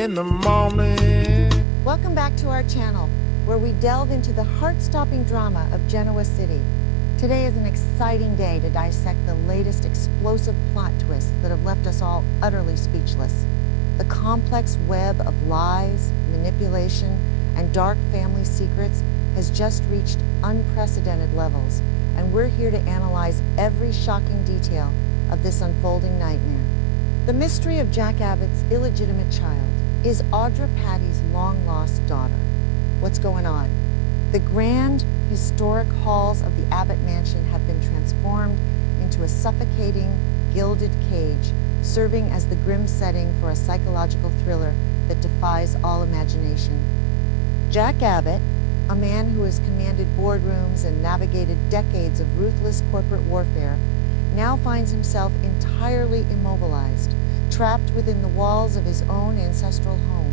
in the morning. Welcome back to our channel, where we delve into the heart-stopping drama of Genoa City. Today is an exciting day to dissect the latest explosive plot twists that have left us all utterly speechless. The complex web of lies, manipulation, and dark family secrets has just reached unprecedented levels, and we're here to analyze every shocking detail of this unfolding nightmare. The mystery of Jack Abbott's illegitimate child is Audra Patty's long-lost daughter. What's going on? The grand, historic halls of the Abbott mansion have been transformed into a suffocating, gilded cage, serving as the grim setting for a psychological thriller that defies all imagination. Jack Abbott, a man who has commanded boardrooms and navigated decades of ruthless corporate warfare, now finds himself entirely immobilized, trapped within the walls of his own ancestral home.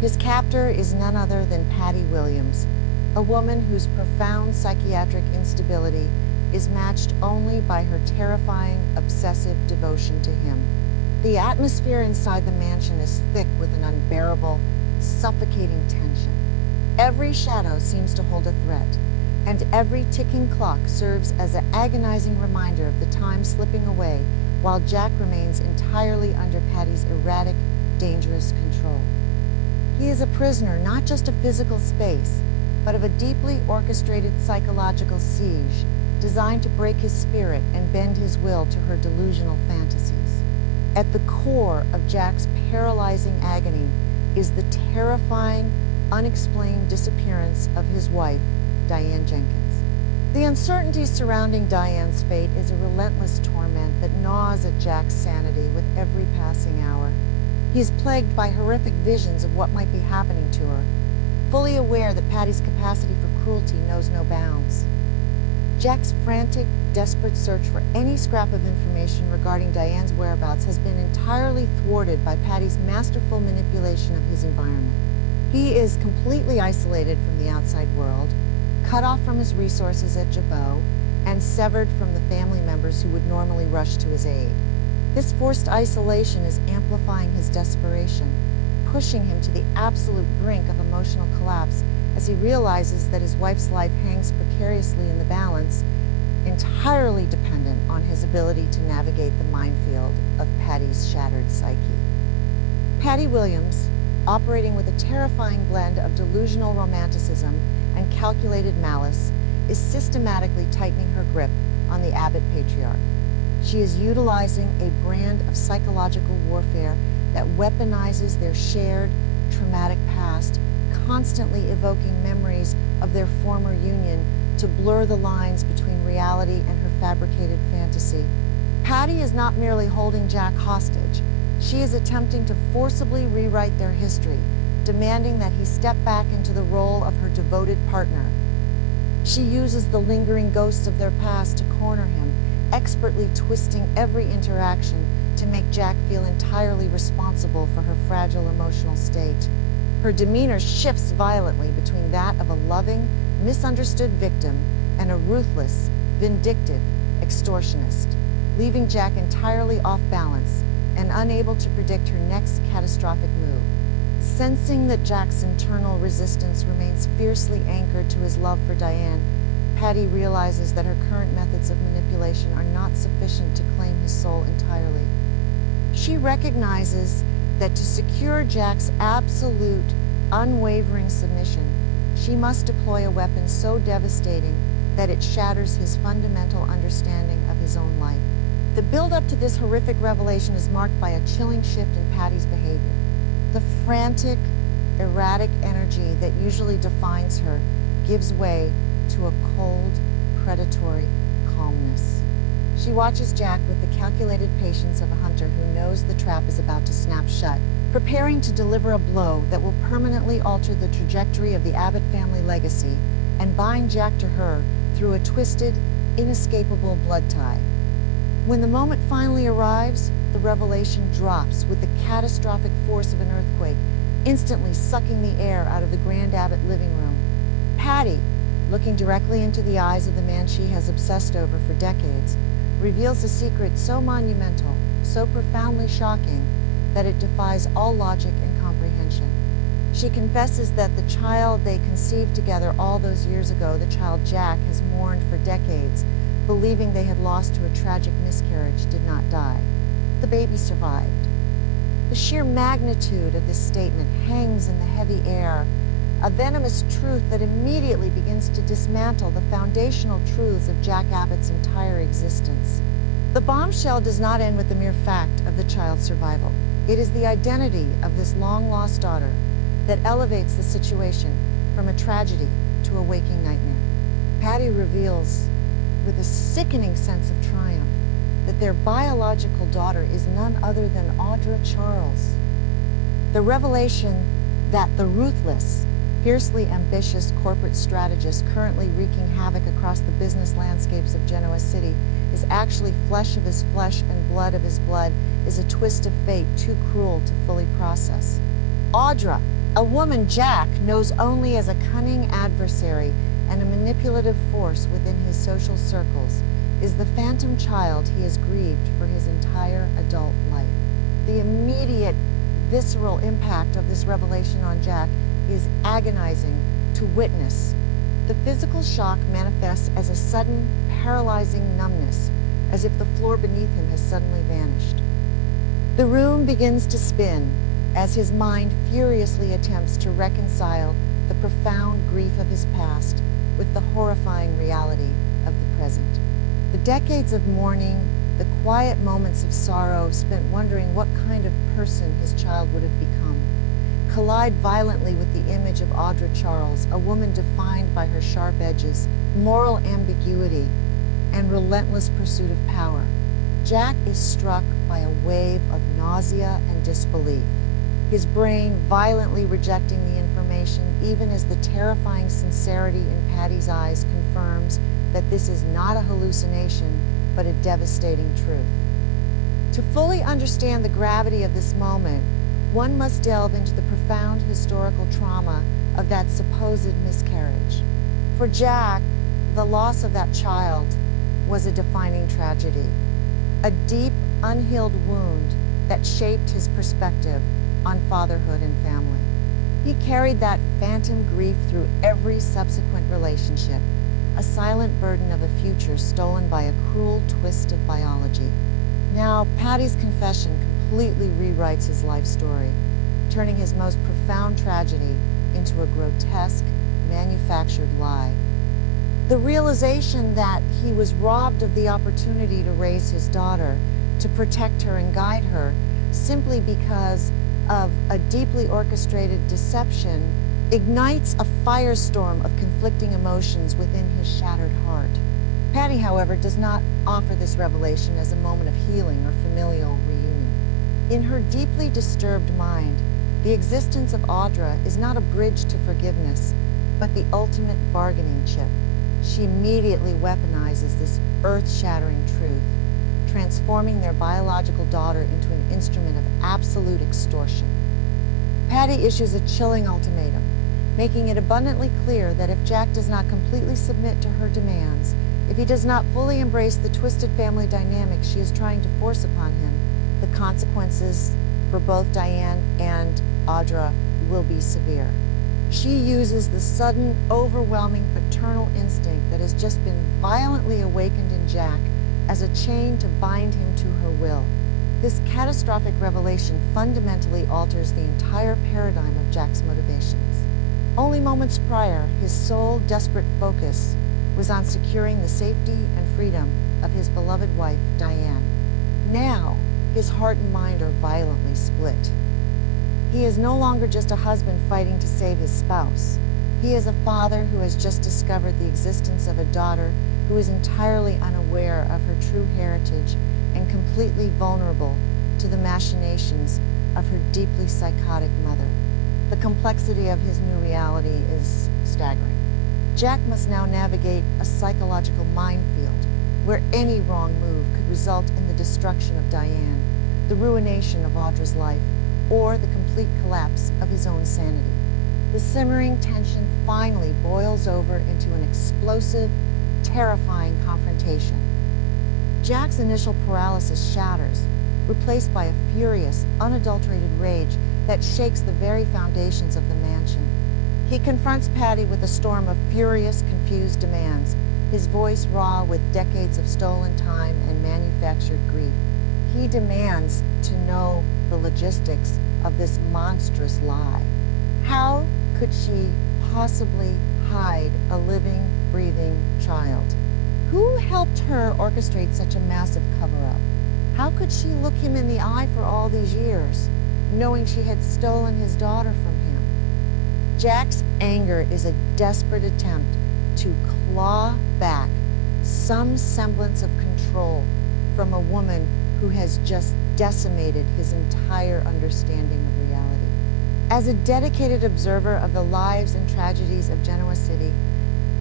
His captor is none other than Patty Williams, a woman whose profound psychiatric instability is matched only by her terrifying, obsessive devotion to him. The atmosphere inside the mansion is thick with an unbearable, suffocating tension. Every shadow seems to hold a threat, and every ticking clock serves as an agonizing reminder of the time slipping away while Jack remains entirely under Patty's erratic, dangerous control. He is a prisoner not just of physical space, but of a deeply orchestrated psychological siege designed to break his spirit and bend his will to her delusional fantasies. At the core of Jack's paralyzing agony is the terrifying, unexplained disappearance of his wife, Diane Jenkins. The uncertainty surrounding Diane's fate is a relentless torment that gnaws at Jack's sanity with every passing hour. He is plagued by horrific visions of what might be happening to her, fully aware that Patty's capacity for cruelty knows no bounds. Jack's frantic, desperate search for any scrap of information regarding Diane's whereabouts has been entirely thwarted by Patty's masterful manipulation of his environment. He is completely isolated from the outside world, cut off from his resources at Jabot, and severed from the family members who would normally rush to his aid. This forced isolation is amplifying his desperation, pushing him to the absolute brink of emotional collapse as he realizes that his wife's life hangs precariously in the balance, entirely dependent on his ability to navigate the minefield of Patty's shattered psyche. Patty Williams, operating with a terrifying blend of delusional romanticism and calculated malice, is systematically tightening her grip on the Abbott patriarch. She is utilizing a brand of psychological warfare that weaponizes their shared, traumatic past, constantly evoking memories of their former union to blur the lines between reality and her fabricated fantasy. Patty is not merely holding Jack hostage. She is attempting to forcibly rewrite their history, demanding that he step back into the role of her devoted partner. She uses the lingering ghosts of their past to corner him, expertly twisting every interaction to make Jack feel entirely responsible for her fragile emotional state. Her demeanor shifts violently between that of a loving, misunderstood victim and a ruthless, vindictive extortionist, leaving Jack entirely off balance and unable to predict her next catastrophic move. Sensing that Jack's internal resistance remains fiercely anchored to his love for Diane, Patty realizes that her current methods of manipulation are not sufficient to claim his soul entirely. She recognizes that to secure Jack's absolute, unwavering submission, she must deploy a weapon so devastating that it shatters his fundamental understanding of his own life. The build-up to this horrific revelation is marked by a chilling shift in Patty's behavior. The frantic, erratic energy that usually defines her gives way to a cold, predatory calmness. She watches Jack with the calculated patience of a hunter who knows the trap is about to snap shut, preparing to deliver a blow that will permanently alter the trajectory of the Abbott family legacy and bind Jack to her through a twisted, inescapable blood tie. When the moment finally arrives, the revelation drops with the catastrophic force of an earthquake, instantly sucking the air out of the Grand Abbott living room. Patty, looking directly into the eyes of the man she has obsessed over for decades, reveals a secret so monumental, so profoundly shocking, that it defies all logic and comprehension. She confesses that the child they conceived together all those years ago, the child Jack, has mourned for decades, believing they had lost to a tragic miscarriage, did not die. The baby survived. The sheer magnitude of this statement hangs in the heavy air, a venomous truth that immediately begins to dismantle the foundational truths of Jack Abbott's entire existence. The bombshell does not end with the mere fact of the child's survival. It is the identity of this long-lost daughter that elevates the situation from a tragedy to a waking nightmare. Patty reveals, with a sickening sense of triumph, that their biological daughter is none other than Audra Charles. The revelation that the ruthless, fiercely ambitious corporate strategist currently wreaking havoc across the business landscapes of Genoa City is actually flesh of his flesh and blood of his blood is a twist of fate too cruel to fully process. Audra, a woman Jack knows only as a cunning adversary and a manipulative force within his social circles, is the phantom child he has grieved for his entire adult life. The immediate, visceral impact of this revelation on Jack is agonizing to witness. The physical shock manifests as a sudden, paralyzing numbness, as if the floor beneath him has suddenly vanished. The room begins to spin as his mind furiously attempts to reconcile the profound grief of his past with the horrifying reality of the present. The decades of mourning, the quiet moments of sorrow spent wondering what kind of person his child would have become, collide violently with the image of Audra Charles, a woman defined by her sharp edges, moral ambiguity, and relentless pursuit of power. Jack is struck by a wave of nausea and disbelief, his brain violently rejecting the information even as the terrifying sincerity in Patty's eyes confirms that this is not a hallucination, but a devastating truth. To fully understand the gravity of this moment, one must delve into the profound historical trauma of that supposed miscarriage. For Jack, the loss of that child was a defining tragedy, a deep, unhealed wound that shaped his perspective on fatherhood and family. He carried that phantom grief through every subsequent relationship, a silent burden of a future stolen by a cruel twist of biology. Now, Patty's confession completely rewrites his life story, turning his most profound tragedy into a grotesque, manufactured lie. The realization that he was robbed of the opportunity to raise his daughter, to protect her and guide her, simply because of a deeply orchestrated deception, ignites a firestorm of conflicting emotions within his shattered heart. Patty, however, does not offer this revelation as a moment of healing or familial reunion. In her deeply disturbed mind, the existence of Audra is not a bridge to forgiveness, but the ultimate bargaining chip. She immediately weaponizes this earth-shattering truth, transforming their biological daughter into an instrument of absolute extortion. Patty issues a chilling ultimatum, making it abundantly clear that if Jack does not completely submit to her demands, if he does not fully embrace the twisted family dynamic she is trying to force upon him, the consequences for both Diane and Audra will be severe. She uses the sudden, overwhelming paternal instinct that has just been violently awakened in Jack as a chain to bind him to her will. This catastrophic revelation fundamentally alters the entire paradigm of Jack's motivations. Only moments prior, his sole desperate focus was on securing the safety and freedom of his beloved wife, Diane. Now, his heart and mind are violently split. He is no longer just a husband fighting to save his spouse. He is a father who has just discovered the existence of a daughter who is entirely unaware of her true heritage and completely vulnerable to the machinations of her deeply psychotic mother. The complexity of his new reality is staggering. Jack must now navigate a psychological minefield where any wrong move could result in the destruction of Diane, the ruination of Audra's life, or the complete collapse of his own sanity. The simmering tension finally boils over into an explosive, terrifying confrontation. Jack's initial paralysis shatters, replaced by a furious, unadulterated rage that shakes the very foundations of the mansion. He confronts Patty with a storm of furious, confused demands, his voice raw with decades of stolen time and manufactured grief. He demands to know the logistics of this monstrous lie. How could she possibly hide a living, breathing child? Who helped her orchestrate such a massive cover-up? How could she look him in the eye for all these years, knowing she had stolen his daughter from him? Jack's anger is a desperate attempt to claw back some semblance of control from a woman who has just decimated his entire understanding of reality. As a dedicated observer of the lives and tragedies of Genoa City,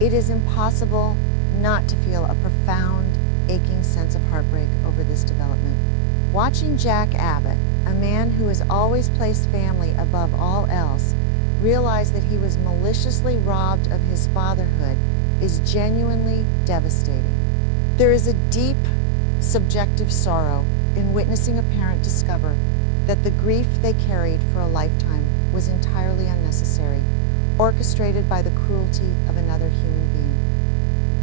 it is impossible not to feel a profound, aching sense of heartbreak over this development. Watching Jack Abbott, a man who has always placed family above all else, realize that he was maliciously robbed of his fatherhood is genuinely devastating. There is a deep, subjective sorrow in witnessing a parent discover that the grief they carried for a lifetime was entirely unnecessary, orchestrated by the cruelty of another human being.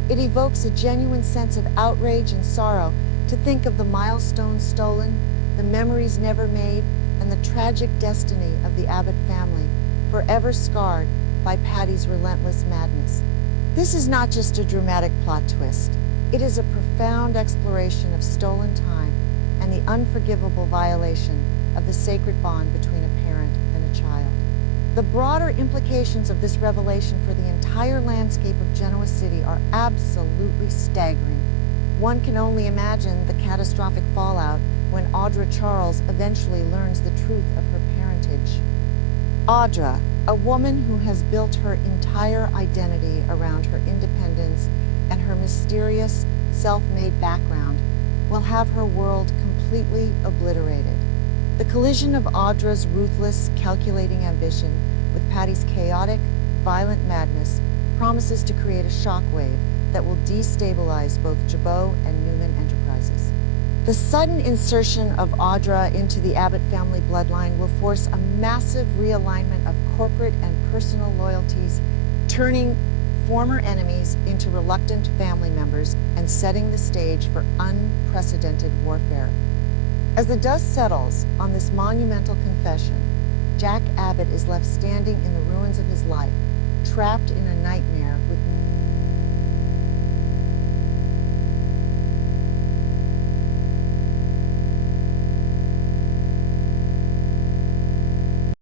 It evokes a genuine sense of outrage and sorrow to think of the milestones stolen, the memories never made, and the tragic destiny of the Abbott family, forever scarred by Patty's relentless madness. This is not just a dramatic plot twist. It is a profound exploration of stolen time and the unforgivable violation of the sacred bond between a parent and a child. The broader implications of this revelation for the entire landscape of Genoa City are absolutely staggering. One can only imagine the catastrophic fallout when Audra Charles eventually learns the truth of her parentage. Audra, a woman who has built her entire identity around her independence and her mysterious, self-made background, will have her world completely obliterated. The collision of Audra's ruthless, calculating ambition with Patty's chaotic, violent madness promises to create a shockwave that will destabilize both Jabot and Newman Enterprises. The sudden insertion of Audra into the Abbott family bloodline will force a massive realignment of corporate and personal loyalties, turning former enemies into reluctant family members and setting the stage for unprecedented warfare. As the dust settles on this monumental confession, Jack Abbott is left standing in the ruins of his life, trapped in a nightmare with